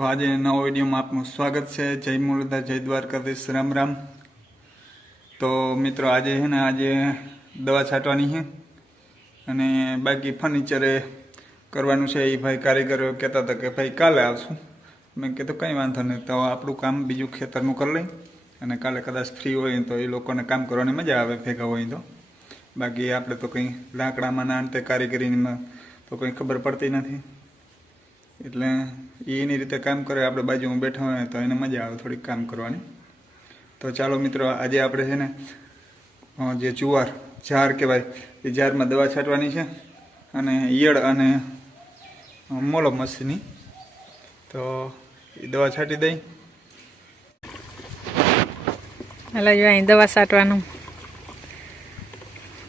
તો આજે નવો વિડીયોમાં આપનું સ્વાગત છે. જય મુરલીધર, જય દ્વારકાધીશ. રામ રામ. તો મિત્રો, આજે છે ને, આજે દવા છાંટવાની છે અને બાકી ફર્નિચરે કરવાનું છે. એ ભાઈ કારીગરો કહેતા હતા કે, ભાઈ, કાલે આવશું. મેં કીધું, કંઈ વાંધો નહીં. તો આપણું કામ બીજું ખેતરનું કરી લઈ અને કાલે કદાચ ફ્રી હોય તો એ લોકોને કામ કરવાની મજા આવે, ભેગા હોય તો. બાકી આપણે તો કંઈ લાકડામાં ના અંતે કારીગરીમાં તો કંઈ ખબર પડતી નથી. એટલે એ એની રીતે કામ કરે આપણે બાજુમાં બેઠા હોય તો એને મજા આવે થોડીક કામ કરવાની. તો ચાલો મિત્રો આજે આપણે છે ને જે જુવાર ઝાર કહેવાય એ ઝારમાં દવા છાંટવાની છે અને ઈયળ અને મોલો મસીની તો એ દવા છાંટી દઈ. હાલો જો અહીં દવા છાંટવાનું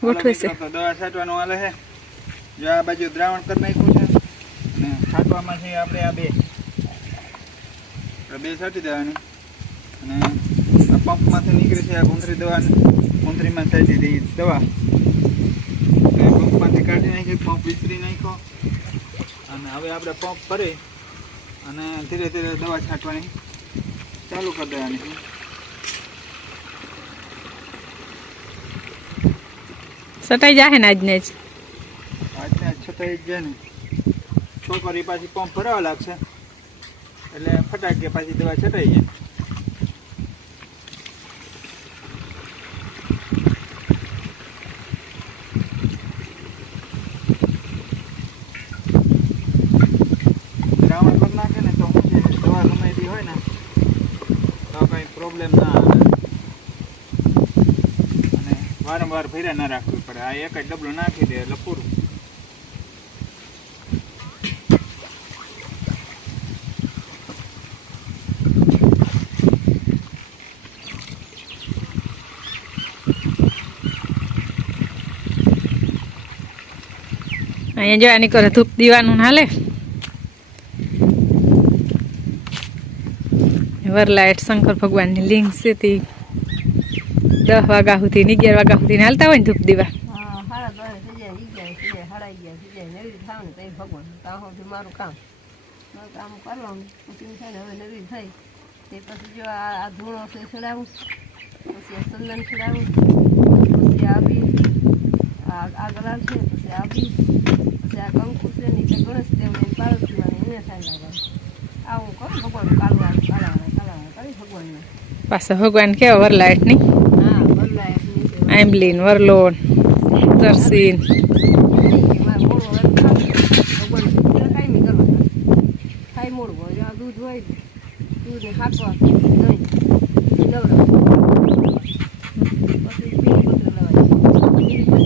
ગોઠવે છે. દવા છાંટવાનું હાલે છે. જો આ બાજુ દ્રાવણ કરી નાખ્યું છે. છાંટવામાં છે આપણે આ બે. આ બે છાંટી દેવાની. અને આ પંપમાંથી નીકળે છે આ ગુંદરી દવા ગુંદરીમાં છાંટી દઈ દવા. પંપમાંથી કાઢી નાખી પંપ વિસરી નાખ્યો. અને હવે આપણે પંપ ભરી અને ધીરે ધીરે દવા છાંટવાની ચાલુ કરી દેવાની સટાઈ જાહે ને આજને જ? આજને જ જાય ને. છોકરી પાછી પંપ ભરાવા લાગશે. એટલે ફટાકે પાછી દવા છટાઈ જાય પ્રોબ્લેમ ના આવે. અને વારંવાર ભર્યા ના રાખવી પડે. આ એક જ ડબલું નાખી દે એટલે પૂરું. અહીંયા જો આની કરે ધૂપ દીવાનું હાલે. વરલાઈટ શંકર ભગવાનની લિંગ છે તે દસ વાગ્યા સુધી ને અગિયાર વાગ્યા સુધી હાલતા હોય ને ધૂપ દીવા. મારું કામ. કામ કરવાનું હવે નવી થઈ. તે પછી જો આ ધૂણો છે ચડાવું. પછી ચંદન ચડાવું. પછી આ બી આ આ ગલાલ છે. પછી આ બી પછી આ કંકુ છે ગણેશ દેવને પાડોશી એને થાય લાગે. આવું કરું ભગવાન કાલવા કાલાવા કાલાવા કરી ભગવાનને. પાછા ભગવાન કેવા વરલાઈટની હા નીચે આંબલીન વરલોન તરસીન. દૂધ હોય દૂધ ને હાકવા દહીં દવડાવવાનું. પછી બીલીપત્ર લેવાય. બીલીપત્ર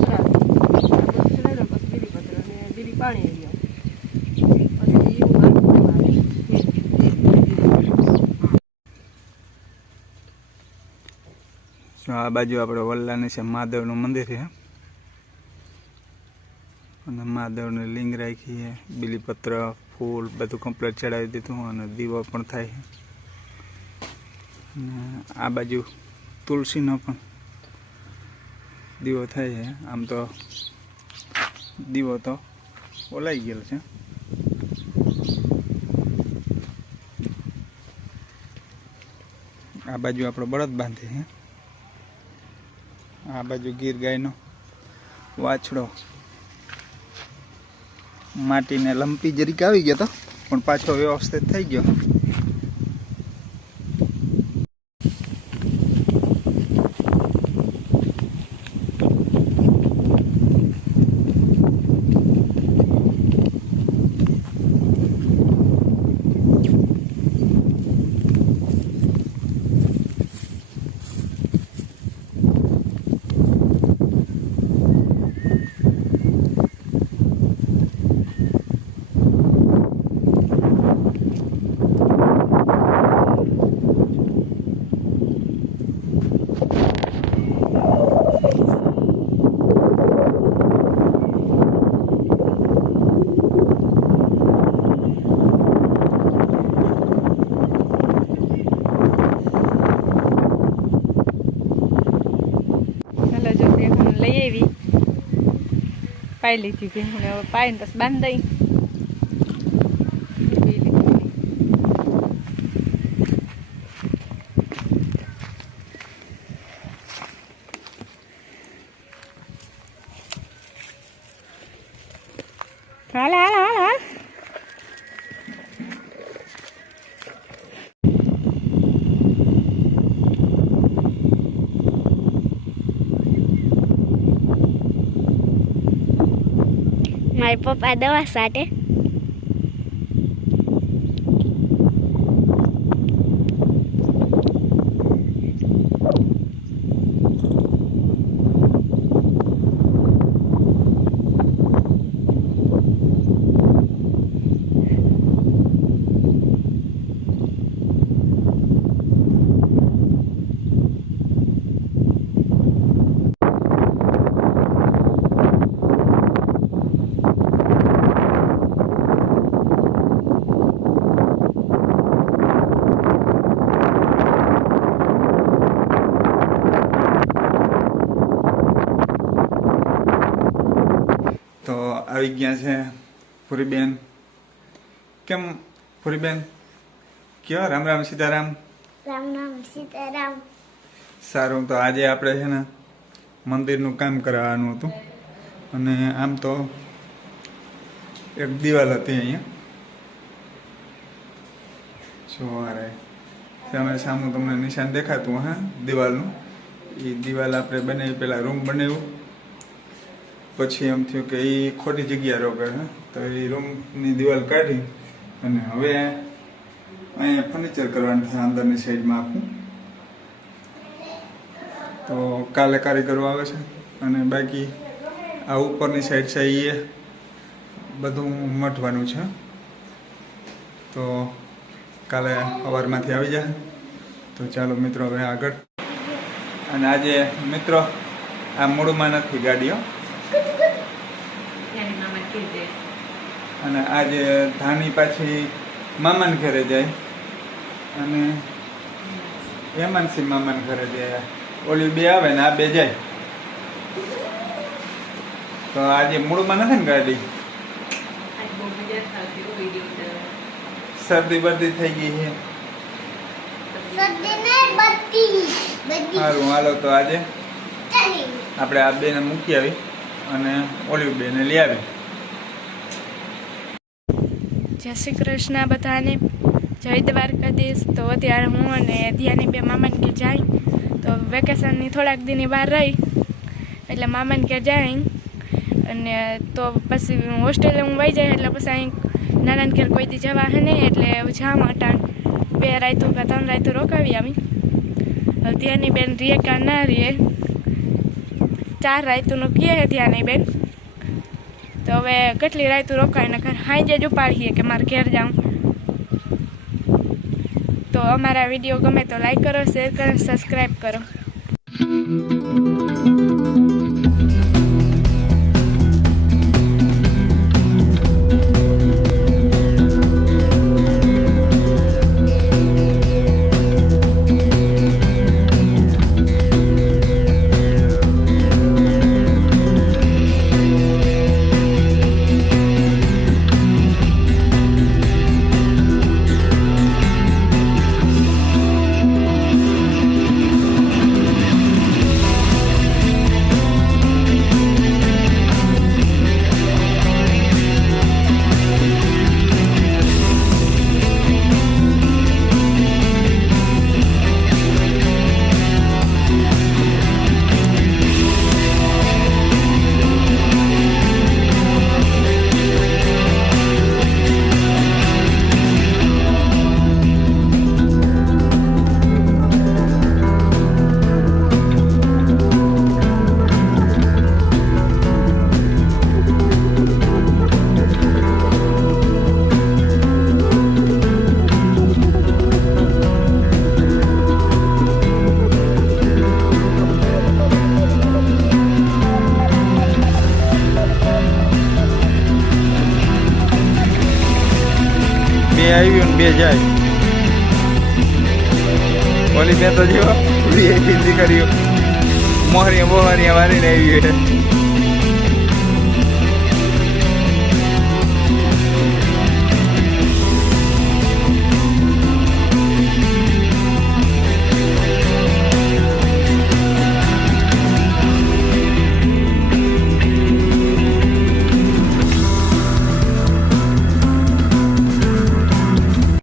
ચડાવે. દૂધ ચડાવ્યો પછી બીલીપત્ર ને બીલી પાણી. જો આ બાજુ આપણે વલ્લાની છે, મહાદેવનું મંદિર છે. અને મહાદેવને લિંગ રાખી છે બીલીપત્ર, ફૂલ બધું કમ્પ્લેટ ચડાવી દીધું અને દીવો પણ થાય. અને આ બાજુ તુલસીનો પણ દીવો થાય છે. આમ તો દીવો તો ઓલાઈ ગયેલો છે. આ બાજુ આપણો બળદ બાંધે છે. આ બાજુ ગીર ગાયનો વાછડો. માટીને લંપી જરીક આવી ગયો તો, પણ પાછો વ્યવસ્થિત થઈ ગયો. પાઈ લીધી ભીંગું હવે પાઈને પછી બાંધી હાલ હાલ હાલ હાલ પપ્પા દવા સાટે તો આવી ગયા છે પુરીબેન કેમ પુરીબેન કેવા? રામ રામ સીતારામ. રામ રામ સીતારામ. સારું તો આજે આપણે છે ને મંદિરનું કામ કરાવવાનું હતું. અને આમ તો એક દિવાલ હતી અહીંયા. જો અરે સામે સામું તમને નિશાન દેખાતું હા દિવાલનું. એ દિવાલ આપણે બનાવી પેલા રૂમ બનાવ્યું. પછી એમ થયું કે એ ખોટી જગ્યા રોકે છે તો એ રૂમની દિવાલ કાઢી અને હવે અહીંયા ફર્નિચર કરવાનું થાય અંદરની સાઈડમાં આખું. તો કાલે કારીગરો આવે છે અને બાકી આ ઉપરની સાઈડ છે એ બધું મટવાનું છે. તો કાલે અવારમાંથી આવી જાય તો ચાલો મિત્રો, હવે આગળ. અને આજે મિત્રો, આ મૂળમાં નથી ગાડીઓ. અને આજે ધાની પાછી મામાન ઘરે જાય. અને હેમાનસી મામાન ઘરે જાય. ઓલી બે આવે ને આ બે જાય. તો આજે મૂળમાં નથી ને ગાડી? શરદી બરદી થઈ ગઈ છે. સારું હાલો તો આજે. આપણે આ બેને મૂકી આવી અને ઓલી બેને લઈ આવી. જય શ્રી કૃષ્ણ બધાને. જય દ્વારકાધીશ. તો અત્યારે હું અને ધ્યાની બે મામાને કે જાય. તો વેકેશનની થોડાક દીની બહાર રહી. એટલે મામાને કે જાય. અને તો પછી હોસ્ટેલે હું વહી જાય. એટલે પછી અહીં નાનાને ઘેર કોઈ દી જવા હે નહીં. એટલે જામ અટાણ બે રાયતું કે ત્રણ રાયતું રોકાવી આવી. ધ્યાની બેન રીએ કા ના રીએ ચાર રાયતુંનું કહે છે ત્યાંની બેન. તો હવે કેટલી રાયતું રોકાય ને ઘર હાંજે જ ઉપાડીએ કે મારે ઘેર જાઉં. તો અમારા વીડિયો ગમે તો લાઈક કરો શેર કરો સબસ્ક્રાઈબ કરો. ને બે જાય. ઓલી બે તો જો વીઆઈપી કર્યું મોહરીયા બોહરીયા વાળીને આવી